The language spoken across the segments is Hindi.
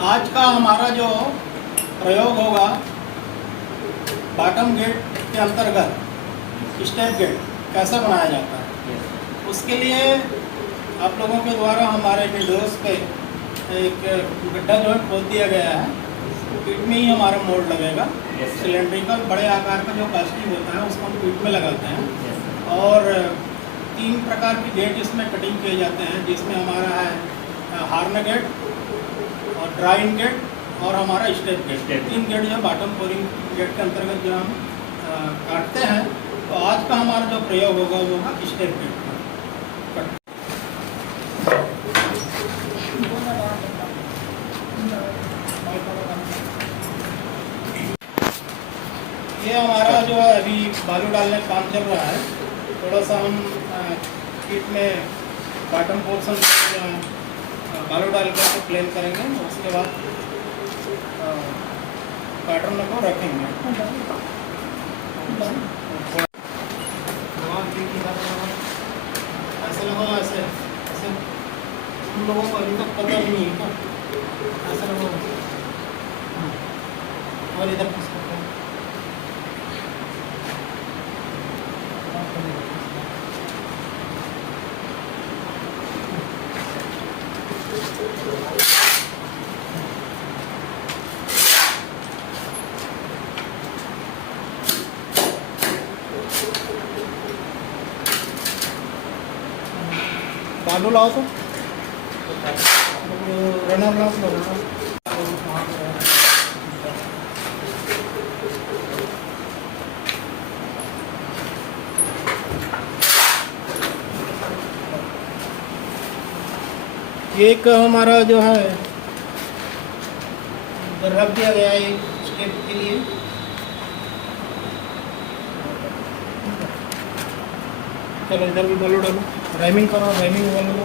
आज का हमारा जो प्रयोग होगा बॉटम गेट के अंतर्गत स्टेप गेट कैसे बनाया जाता है, उसके लिए आप लोगों के द्वारा हमारे विंडोज़ पे एक गड्ढा जो है खोद दिया गया है। पीठ में ही हमारा मोल्ड लगेगा। सिलेंड्रिकल बड़े आकार का जो कास्टिंग होता है उसको हम पीठ में लगाते हैं और 3 प्रकार के गेट इसमें कटिंग किए जाते हैं, जिसमें हमारा है हार्न गेट और ड्राइन गेट और हमारा स्टेप गेट। 3 गेट जो बॉटम कोरिंग गेट के अंतर्गत जो हम काटते हैं। तो आज का हमारा जो प्रयोग होगा वो होगा स्टेप गेट का। ये हमारा जो है अभी बालू डालने का काम चल रहा है। थोड़ा सा हम पीठ में बॉटम पोर्शन बालू डाल कर प्लेन करेंगे, उसके बाद पैटर्न को रखेंगे। ऐसे लगा ऐसे ऐसे उन लोगों को अभी तक पता नहीं है क्या, ऐसे लगा और इधर बालू लाओ तो रनर लाओ तो एक हमारा जो है रख दिया गया है स्टेप के लिए। चलो इधर भी बालू डालो, राइमिंग करो, राइमिंग वालों को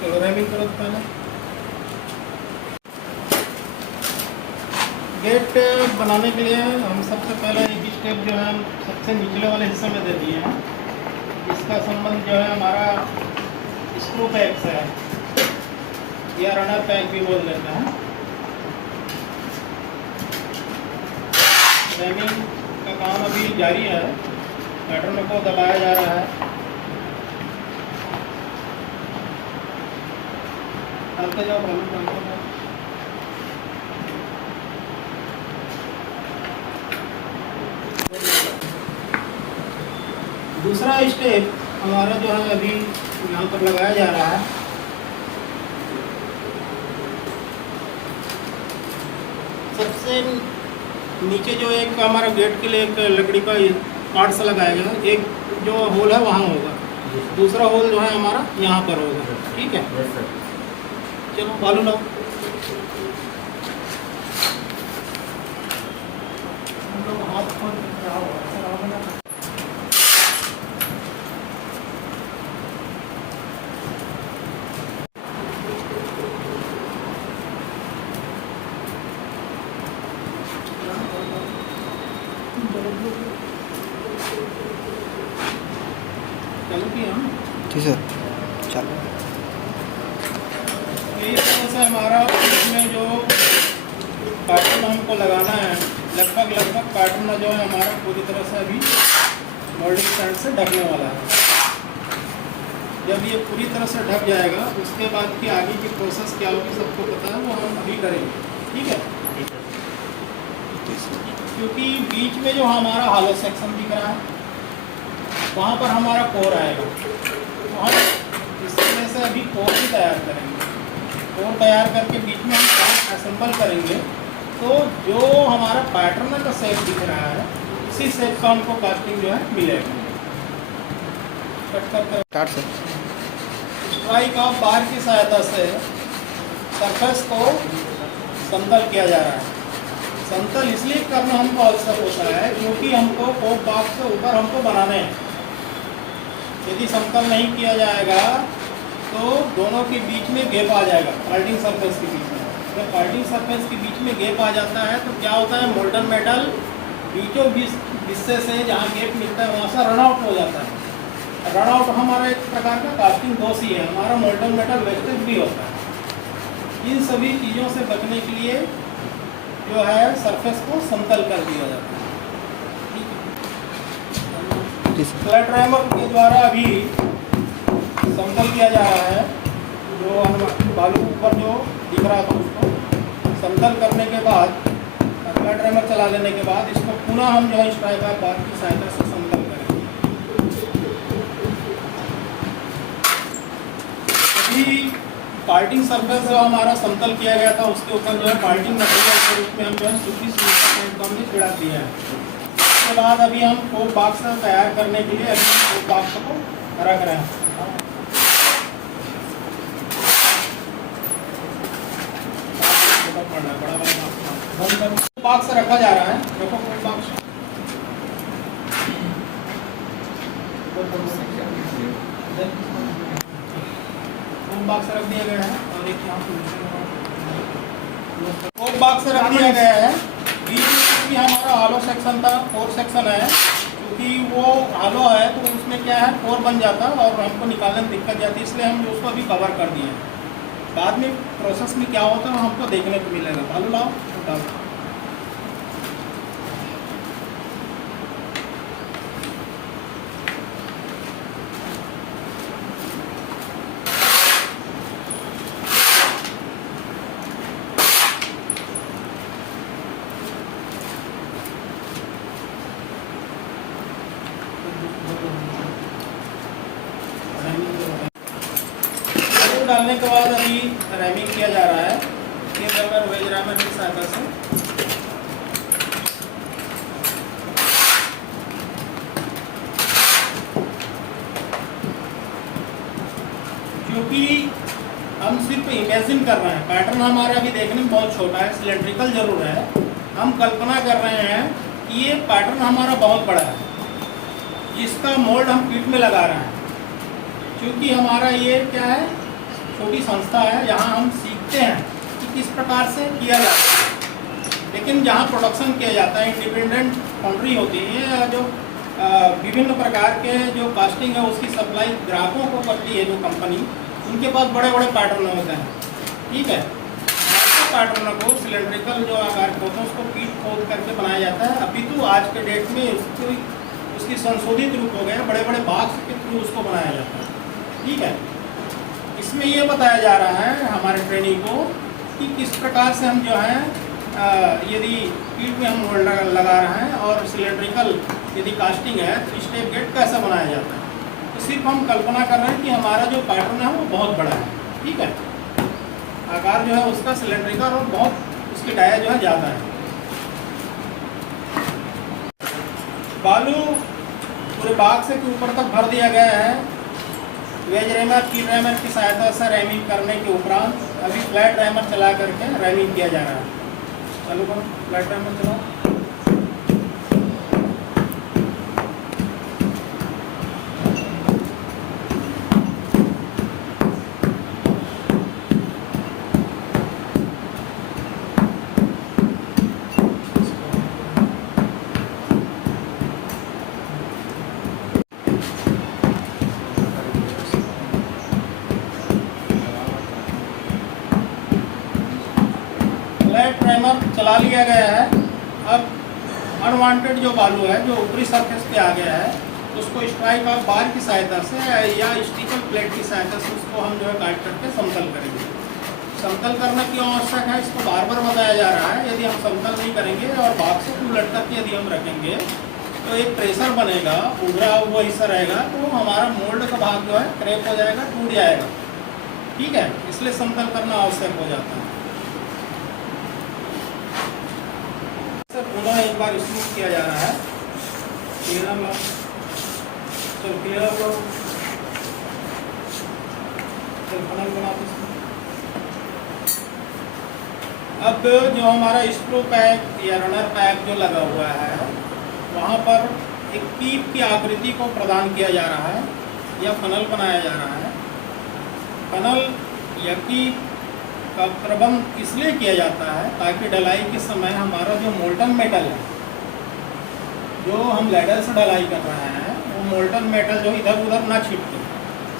चलो राइमिंग करो पहले। गेट बनाने के लिए हम सबसे पहले एक स्टेप जो है हम सबसे निचले वाले हिस्से में दे दिए हैं। इसका संबंध जो है हमारा स्क्रू पैक से है या रनर पैक भी बोल देते हैं। रैमिंग का काम अभी जारी है, पैटर्न को दबाया जा रहा है। डालते जाओ डालते जाओ। दूसरा स्टेप हमारा जो है अभी यहाँ पर लगाया जा रहा है। सबसे नीचे जो एक हमारा गेट के लिए एक लकड़ी का पार्ट सा लगाया गया, एक जो होल है वहाँ होगा, दूसरा होल जो है हमारा यहाँ पर होगा। ठीक है, चलो बालू लाओ। हाथ खोल जी सर चलो। इस तरह से हमारा इसमें जो पैटर्न हमको लगाना है, लगभग पैटर्न जो है हमारा पूरी तरह से अभी मोल्डिंग साइड से ढकने वाला है। जब ये पूरी तरह से ढक जाएगा उसके बाद की आगे की प्रोसेस क्या होगी सबको पता है, वो हम अभी करेंगे। ठीक है, क्योंकि बीच में जो हमारा हॉलो सेक्शन दिख रहा है वहाँ पर हमारा कोर आएगा, तो हम इस तरह से अभी कोर भी तैयार करेंगे। कोर तैयार करके बीच में हम कोर असेंबल करेंगे, तो जो हमारा पैटर्न का शेप दिख रहा है उसी शेप का हमको कास्टिंग जो है मिलेगा। कट कर स्ट्राइक ऑफ बार की सहायता से सरफेस को समतल किया जा रहा है। समतल इसलिए करना हमको आवश्यक होता है क्योंकि हमको कोप बॉक्स के ऊपर हमको बनाने हैं। यदि समतल नहीं किया जाएगा तो दोनों के बीच में गैप आ जाएगा, फाल्टिंग सरफेस के बीच में। अगर पार्टिंग सरफेस के बीच में गैप आ जाता है तो क्या होता है, मोल्डन मेटल बीचों बीच हिस्से से जहाँ गैप मिलता है वहाँ से रन आउट हो जाता है। रन आउट हमारा एक प्रकार का कास्टिंग दोष ही है, हमारा मोल्डन मेटल वेस्टेज भी होता है। इन सभी चीज़ों से बचने के लिए जो है सरफेस को समतल कर दिया जाता है। फ्लैट रैमर के द्वारा अभी समतल किया जा रहा है, जो बालू ऊपर जो दिख रहा था उसको समतल करने के बाद फ्लैट रैमर चला लेने के बाद इसको पुनः हम जो है स्ट्राइकर बार की सहायता से समतल करेंगे। अभी पार्टिंग सरफेस जो हमारा समतल किया गया था उसके ऊपर जो है पार्टिंग मटेरियल के रूप में हम जो है सूखी सीमेंट को हमने छिड़ा दिया है। उसके बाद अभी हम कोक बॉक्स तैयार करने के लिए अभी कोक बॉक्स को रख रहे हैं। बॉक्स रखा जा रहा है, देखो कोक बॉक्स बॉक्स रख दिया गया है और एक यहाँ कोक बॉक्स रख दिया गया है। बीच में हमारा हॉलो सेक्शन था, कोर सेक्शन है, क्योंकि वो हॉलो है तो उसमें क्या है कोर बन जाता और हमको निकालने में दिक्कत जाती, इसलिए हम उसको अभी कवर कर दिए हैं। बाद में प्रोसेस में क्या होता है हमको देखने को मिलेगा। बालू लाओ डाल। डालने के बाद अभी रैमिंग किया जा रहा है कि अगर वेज रैमर की सहायता से क्योंकि हम सिर्फ इमेजिन कर रहे हैं, पैटर्न हमारा अभी देखने में बहुत छोटा है, सिलेंड्रिकल जरूर है। हम कल्पना कर रहे हैं कि ये पैटर्न हमारा बहुत बड़ा है, जिसका मोल्ड हम पीठ में लगा रहे हैं। क्योंकि हमारा ये क्या है, छोटी संस्था है, जहाँ हम सीखते हैं कि किस प्रकार से किया जाता है। लेकिन जहाँ प्रोडक्शन किया जाता है, इंडिपेंडेंट फाउंड्री होती है जो विभिन्न प्रकार के जो कास्टिंग है उसकी सप्लाई ग्राहकों को करती है, जो कंपनी, उनके पास बड़े बड़े पैटर्न होते हैं। ठीक है, पैटर्न को सिलेंड्रिकल जो आकार के होते हैं उसको पीठ खोद करके बनाया जाता है। अभी तो आज के डेट में उसकी संशोधित रूप हो गया, बड़े बड़े बॉक्स के थ्रू उसको बनाया जाता है। ठीक है, इसमें ये बताया जा रहा है हमारे ट्रेनिंग को कि किस प्रकार से हम जो है यदि पीठ में हम मोल्ड लगा रहे हैं और सिलेंड्रिकल यदि कास्टिंग है तो स्टेप गेट कैसे बनाया जाता है। तो सिर्फ हम कल्पना कर रहे हैं कि हमारा जो पैटर्न है वो बहुत बड़ा है। ठीक है, आकार जो है उसका सिलेंड्रिकल और बहुत उसकी डाया जो है ज़्यादा है। बालू पूरे बॉक्स के ऊपर तक भर दिया गया है। वेज रैमर की सहायता से रैमिंग करने के उपरांत अभी फ्लैट रैमर चला करके रैमिंग किया जा रहा है। चलो करो फ्लैट रैमर चलाओ। फ्लैट रैमर चला लिया गया है। अब अनवांटेड जो बालू है जो ऊपरी सरफेस पे आ गया है उसको स्ट्राइक और बार की सहायता से या स्टीकर प्लेट की सहायता से उसको हम जो है काट करके समतल करेंगे। समतल करना क्यों आवश्यक है इसको बार बार बताया जा रहा है। यदि हम समतल नहीं करेंगे और बॉक्स को उलट करके यदि हम रखेंगे तो एक प्रेशर बनेगा, उभरा हुआ हिस्सा रहेगा, तो हमारा मोल्ड का भाग जो है क्रैक हो जाएगा, टूट जाएगा। ठीक है, इसलिए समतल करना आवश्यक हो जाता है। पुनः एक बार स्मूथ किया जा रहा है। क्लीनर लो, चलो क्लीनर लो, चल फनल बना दो। अब जो हमारा स्क्रू पैक या रनर पैक जो लगा हुआ है वहाँ पर एक कीप की आकृति को प्रदान किया जा रहा है या फनल बनाया जा रहा है। फनल या कीप का प्रबंध इसलिए किया जाता है ताकि ढलाई के समय हमारा जो मोल्टन मेटल है, जो हम लैडर से ढलाई कर रहे हैं, वो मोल्टन मेटल जो इधर उधर ना छिटके,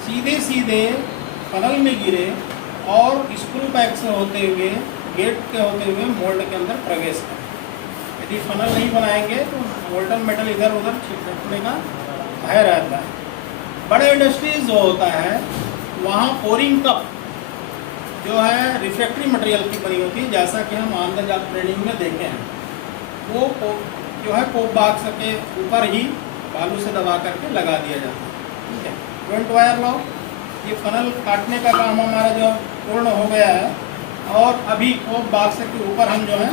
सीधे सीधे फनल में गिरे और स्क्रू पैक से होते हुए, गेट के होते हुए मोल्ड के अंदर प्रवेश करें। यदि फनल नहीं बनाएंगे तो मोल्टन मेटल इधर उधर छिटकने का भय रहता है। बड़े इंडस्ट्रीज जो होता है वहाँ पोरिंग कप जो है रिफ्रैक्टरी मटेरियल की बनी होती है, जैसा कि हम ऑन द जॉब ट्रेनिंग में देखे हैं। वो जो है कोप बॉक्स के ऊपर ही बालू से दबा करके लगा दिया जाता है। ठीक है, वेंट वायर लॉक, ये फनल काटने का काम हमारा जो पूर्ण हो गया है, और अभी कोप बॉक्स के ऊपर हम जो है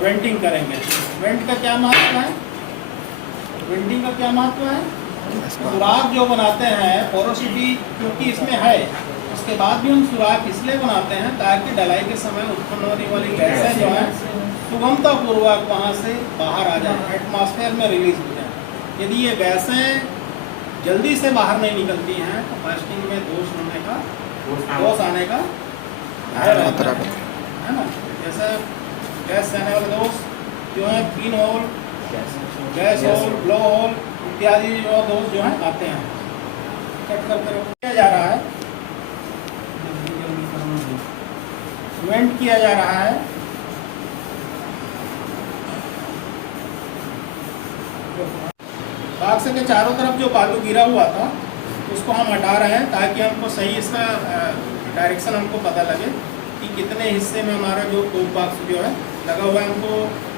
वेंटिंग करेंगे। वेंट का क्या महत्व है? वेंटिंग का क्या महत्व है? सुराख जो बनाते हैं, पोरोसिटी क्योंकि इसमें है, उसके बाद भी हम सुराख इसलिए बनाते हैं ताकि ढलाई के समय उत्पन्न होने वाली गैसें जो है सुगमता पूर्वक वहाँ से बाहर आ जाए, एटमॉस्फेयर में रिलीज हो जाए। यदि ये गैसें जल्दी से बाहर नहीं निकलती हैं तो कास्टिंग में दोष आने का भय रहता है ना। जैसे गैस से आने वाले दोष जो है pin hole, gas hole, blow hole इत्यादि जो दोष जो है आते हैं। कट करके किया जा रहा है, वेंट किया जा रहा है। बॉक्स के चारों तरफ जो बालू गिरा हुआ था उसको हम हटा रहे हैं ताकि हमको सही इसका डायरेक्शन हमको पता लगे कि कितने हिस्से में हमारा जो कोप बॉक्स जो है लगा हुआ है। हमको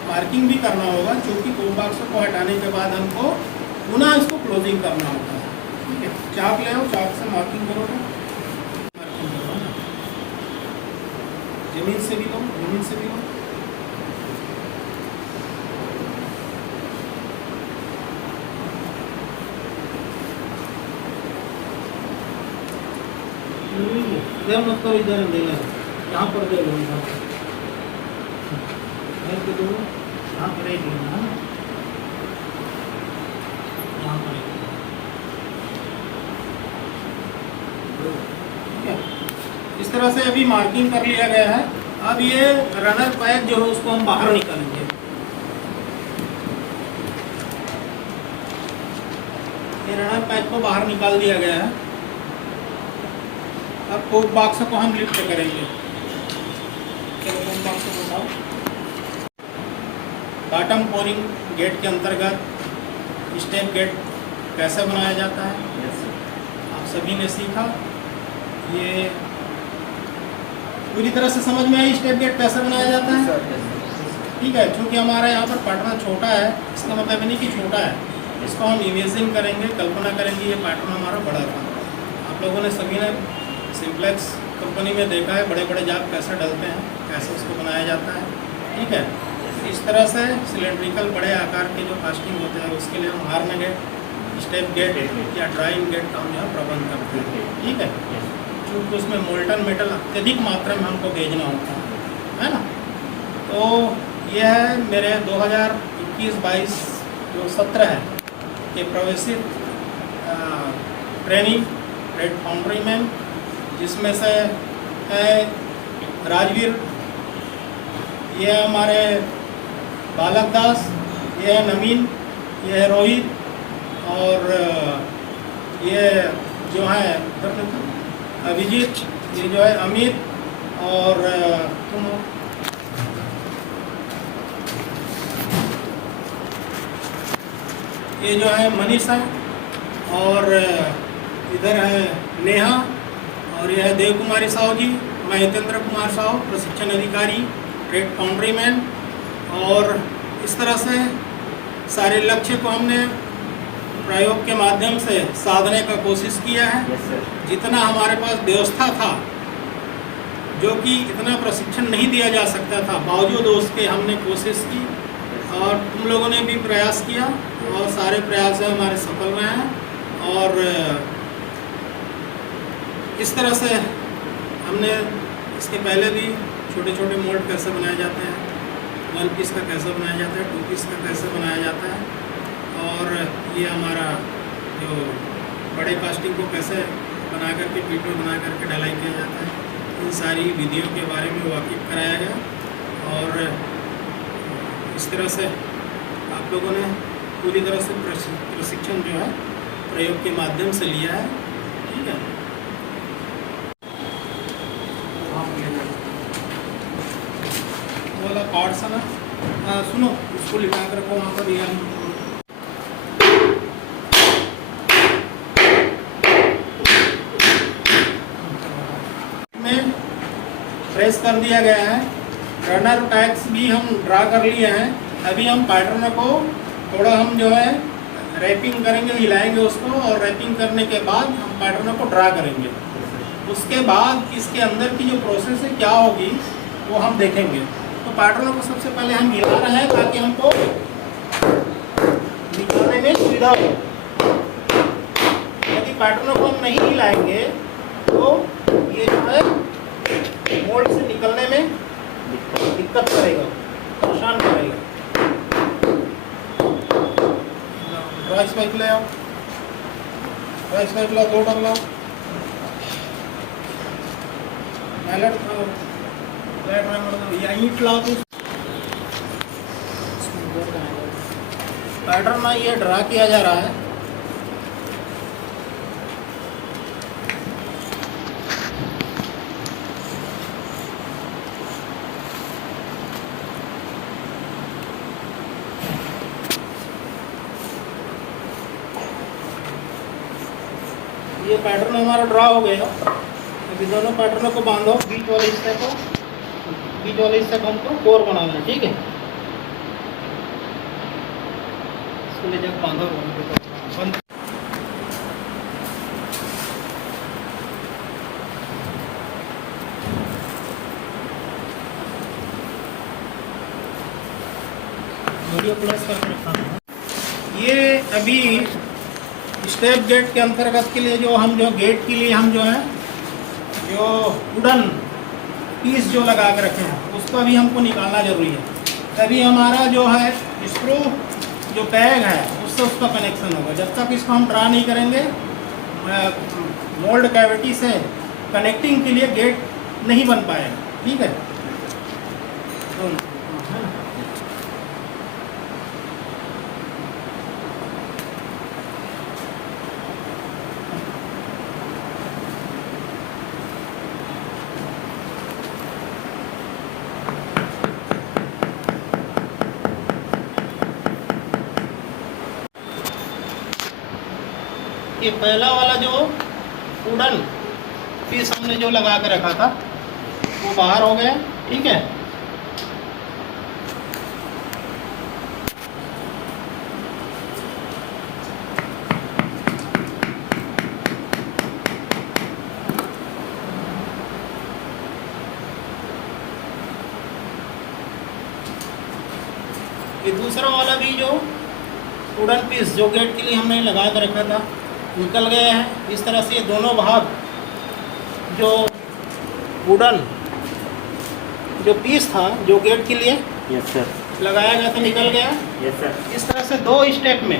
मार्किंग भी करना होगा, क्योंकि कोप बॉक्स को हटाने के बाद हमको पुनः इसको क्लोजिंग करना होता है। ठीक है, चाक ले आओ, चाक से मार्किंग करोगे, मार्किंग करो, जमीन से भी लो, जमीन से भी लो। इधर मत करो, इधर देना है, यहाँ पर दे लो, यहाँ पर दो, यहाँ पर एक लेना है, यहाँ पर एक। ठीक है, इस तरह से अभी मार्किंग कर लिया गया है। अब ये रनर पैक जो है उसको हम बाहर निकालेंगे। ये रनर पैक को बाहर निकाल दिया गया है। अब कोप बॉक्स को हम लिफ्ट करेंगे। चलो कोप बॉक्स को उठाओ। बॉटम पोरिंग गेट के अंतर्गत स्टेप गेट कैसे बनाया जाता है आप सभी ने सीखा। ये पूरी तरह से समझ में आई स्टेप गेट कैसे बनाया जाता है। ठीक है, क्योंकि हमारा यहाँ पर पैटर्न छोटा है, इसका मतलब नहीं कि छोटा है, इसको हम इमेजिन करेंगे, कल्पना करेंगे ये पैटर्न हमारा बड़ा था। आप लोगों ने सभी ने सिंप्लेक्स कंपनी में देखा है बड़े बड़े जाप कैसे डलते हैं, कैसे उसको बनाया जाता है। ठीक है, इस तरह से सिलेंड्रिकल बड़े आकार के जो कास्टिंग होते हैं उसके लिए हम हार्न गेट, स्टेप गेट या ड्राइंग गेट का हम यहाँ प्रबंध करते हैं। ठीक है, क्योंकि उसमें मोल्टन मेटल अत्यधिक मात्रा में हमको भेजना होता है ना। तो यह है मेरे 2021-22 जो सत्र है कि प्रवेशित ट्रेनिंग रेड फाउंड्री में, जिसमें से है राजवीर, ये है हमारे बालक दास, ये है नवीन, ये है रोहित, और ये जो है अभिजीत, ये जो है अमित, और तुम ये जो है मनीषा, और इधर है नेहा, और यह है देव कुमारी साहू जी। मैं हितेंद्र कुमार साहू, प्रशिक्षण अधिकारी ट्रेड फाउंड्री मैन। और इस तरह से सारे लक्ष्य को हमने प्रयोग के माध्यम से साधने का कोशिश किया है। जितना हमारे पास व्यवस्था था, जो कि इतना प्रशिक्षण नहीं दिया जा सकता था, बावजूद उसके हमने कोशिश की और तुम लोगों ने भी प्रयास किया, और सारे प्रयास हमारे सफल रहे हैं। और इस तरह से हमने इसके पहले भी छोटे छोटे मोल्ड कैसे बनाए जाते हैं, 1 पीस का कैसे बनाया जाता है, 2 पीस का कैसे बनाया जाता है, और ये हमारा जो बड़े कास्टिंग को कैसे बना करके पीठ में बना करके ढलाई किया जाता है, इन इन सारी विधियों के बारे में वाकिफ कराया गया और इस तरह से आप लोगों ने पूरी तरह से प्रशिक्षण जो है प्रयोग के माध्यम से लिया है। ठीक है, वाला पार्ट्स है ना, सुनो उसको लिखा कर रखो वहाँ पर। यह में प्रेस कर दिया गया है। रनर टैग्स भी हम ड्रा कर लिए हैं। अभी हम पैटर्न को थोड़ा हम जो है रैपिंग करेंगे, हिलाएंगे उसको, और रैपिंग करने के बाद हम पैटर्न को ड्रा करेंगे। उसके बाद इसके अंदर की जो प्रोसेस है क्या होगी वो हम देखेंगे। तो पैटर्न को सबसे पहले हम हिला रहे हैं ताकि हमको निकालने में सुविधा हो। यदि पैटर्न को हम नहीं हिलाएंगे तो ये जो है मोल्ड से निकलने में दिक्कत करेगा, परेशान करेगा। राइस पाइप ले आओ, राइस पाइप ला, 2 डर लाओ, या ईंट लाओ। तो पैटर्न में ये ड्रा किया जा रहा है। ये पैटर्न हमारा ड्रा हो गया। अभी दोनों पैटर्नों को बांधो, बीच वाले हिस्से को हमको कोर बनाना है। ठीक है, इसको ले जाकर बांधो बंद। वीडियो प्लस करके रखा। ये अभी स्टेप गेट के अंतर्गत के लिए जो गेट के लिए हम जो है जो वुडन पीस जो लगा के रखे हैं उसको अभी हमको निकालना जरूरी है। तभी हमारा जो है स्क्रू जो पैग है उससे उसका कनेक्शन होगा। जब तक इसको हम ड्रा नहीं करेंगे मोल्ड कैविटी से कनेक्टिंग के लिए गेट नहीं बन पाएगा। ठीक है, तो ये पहला वाला जो वुडन पीस हमने जो लगा के रखा था वो बाहर हो गया। ठीक है, ये दूसरा वाला भी जो वुडन पीस जो गेट के लिए हमने लगा के रखा था निकल गया है। इस तरह से ये दोनों भाग जो वुडन जो पीस था जो गेट के लिए यस सर लगाया गया था निकल गया। Yes sir. इस तरह से 2 स्टेप में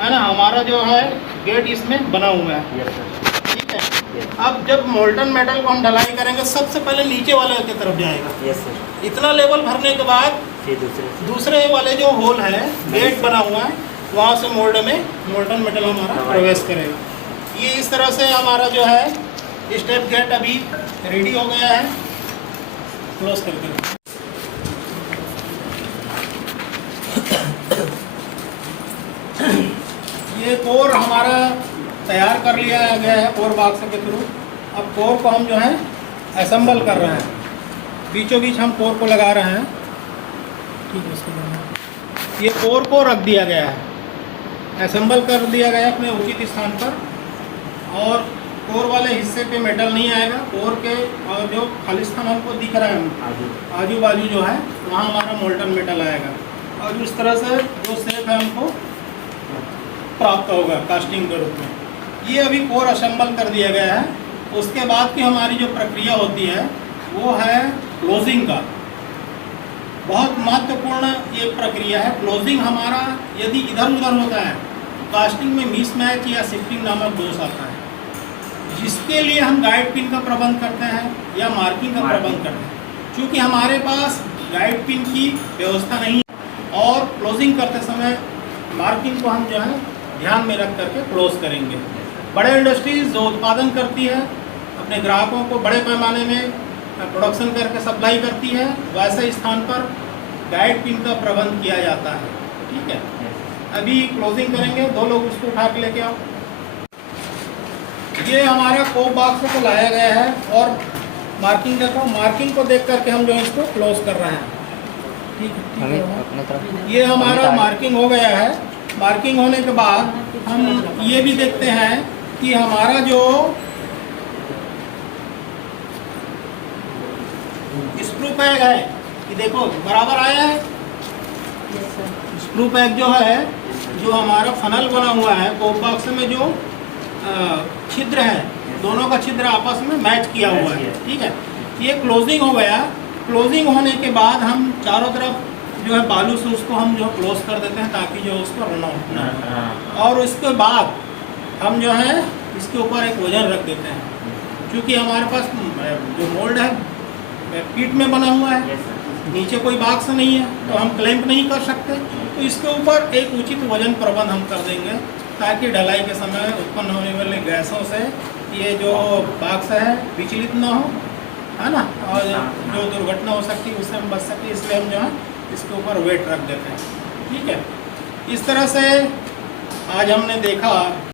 है ना हमारा जो है गेट इसमें बना हुआ है। Yes sir. ठीक है, अब जब मोल्टन मेटल को हम ढलाई करेंगे सबसे पहले नीचे वाले की तरफ जाएगा। Yes sir. इतना लेवल भरने के बाद फिर दूसरे वाले जो होल है गेट बना हुआ है वहाँ से मोल्ड में मोल्टन मेटल हमारा प्रवेश करेगा। ये इस तरह से हमारा जो है स्टेप गेट अभी रेडी हो गया है। क्लोज करके ये कोर हमारा तैयार कर लिया गया है कोर बॉक्स के थ्रू। अब कोर को हम जो है असेंबल कर रहे हैं, बीचों बीच हम कोर को लगा रहे हैं। ठीक है, इसको ये कोर को रख दिया गया है, असेंबल कर दिया गया अपने उचित स्थान पर। और कोर वाले हिस्से पे मेटल नहीं आएगा। कोर के और जो खाली स्थान हमको दिख रहा है आजू बाजू जो है वहाँ हमारा मोल्टन मेटल आएगा। और इस तरह से जो शेप है हमको प्राप्त होगा कास्टिंग के रूप में। ये अभी कोर असेंबल कर दिया गया है। उसके बाद की हमारी जो प्रक्रिया होती है वो है क्लोजिंग का। बहुत महत्वपूर्ण ये प्रक्रिया है। क्लोजिंग हमारा यदि इधर उधर होता है तो कास्टिंग में मिसमैच या शिफ्टिंग नामक दोष आता है। जिसके लिए हम गाइड पिन का प्रबंध करते हैं या मार्किंग का प्रबंध करते हैं। क्योंकि हमारे पास गाइड पिन की व्यवस्था नहीं है और क्लोजिंग करते समय मार्किंग को हम जो है ध्यान में रख करके क्लोज करेंगे। बड़े इंडस्ट्रीज जो उत्पादन करती है अपने ग्राहकों को बड़े पैमाने में प्रोडक्शन करके सप्लाई करती है, वैसे स्थान पर गाइड पिन का प्रबंध किया जाता है। ठीक है, अभी क्लोजिंग करेंगे, 2 लोग उसको उठा के लेके आओ। ये हमारा कोप बॉक्स को लाया गया है और मार्किंग देखो, मार्किंग को देख करके हम जो है इसको क्लोज कर रहे हैं। ठीक है, ये हमारा मार्किंग हो गया है। मार्किंग होने के बाद हम ये भी देखते हैं कि हमारा जो स्क्रू पैक है कि देखो बराबर आया है। स्क्रू पैक जो है, जो हमारा फनल बना हुआ है कोप बॉक्स में, जो छिद्र है, दोनों का छिद्र आपस में मैच किया हुआ है। ठीक है, ये क्लोजिंग हो गया। क्लोजिंग होने के बाद हम चारों तरफ जो है बालू से उसको हम जो क्लोज कर देते हैं ताकि जो उसको रन आउट ना हो। और उसके बाद हम जो है इसके ऊपर एक वजन रख देते हैं। क्योंकि हमारे पास जो मोल्ड है पीठ में बना हुआ है, नीचे कोई बॉक्स नहीं है, तो हम क्लैंप नहीं कर सकते। तो इसके ऊपर एक उचित वजन प्रबंध हम कर देंगे ताकि ढलाई के समय उत्पन्न होने वाले गैसों से ये जो बॉक्स है विचलित ना हो, है ना, और जो दुर्घटना हो सकती है उससे हम बच सकते हैं। इसलिए हम जो है इसके ऊपर वेट रख देते हैं। ठीक है, इस तरह से आज हमने देखा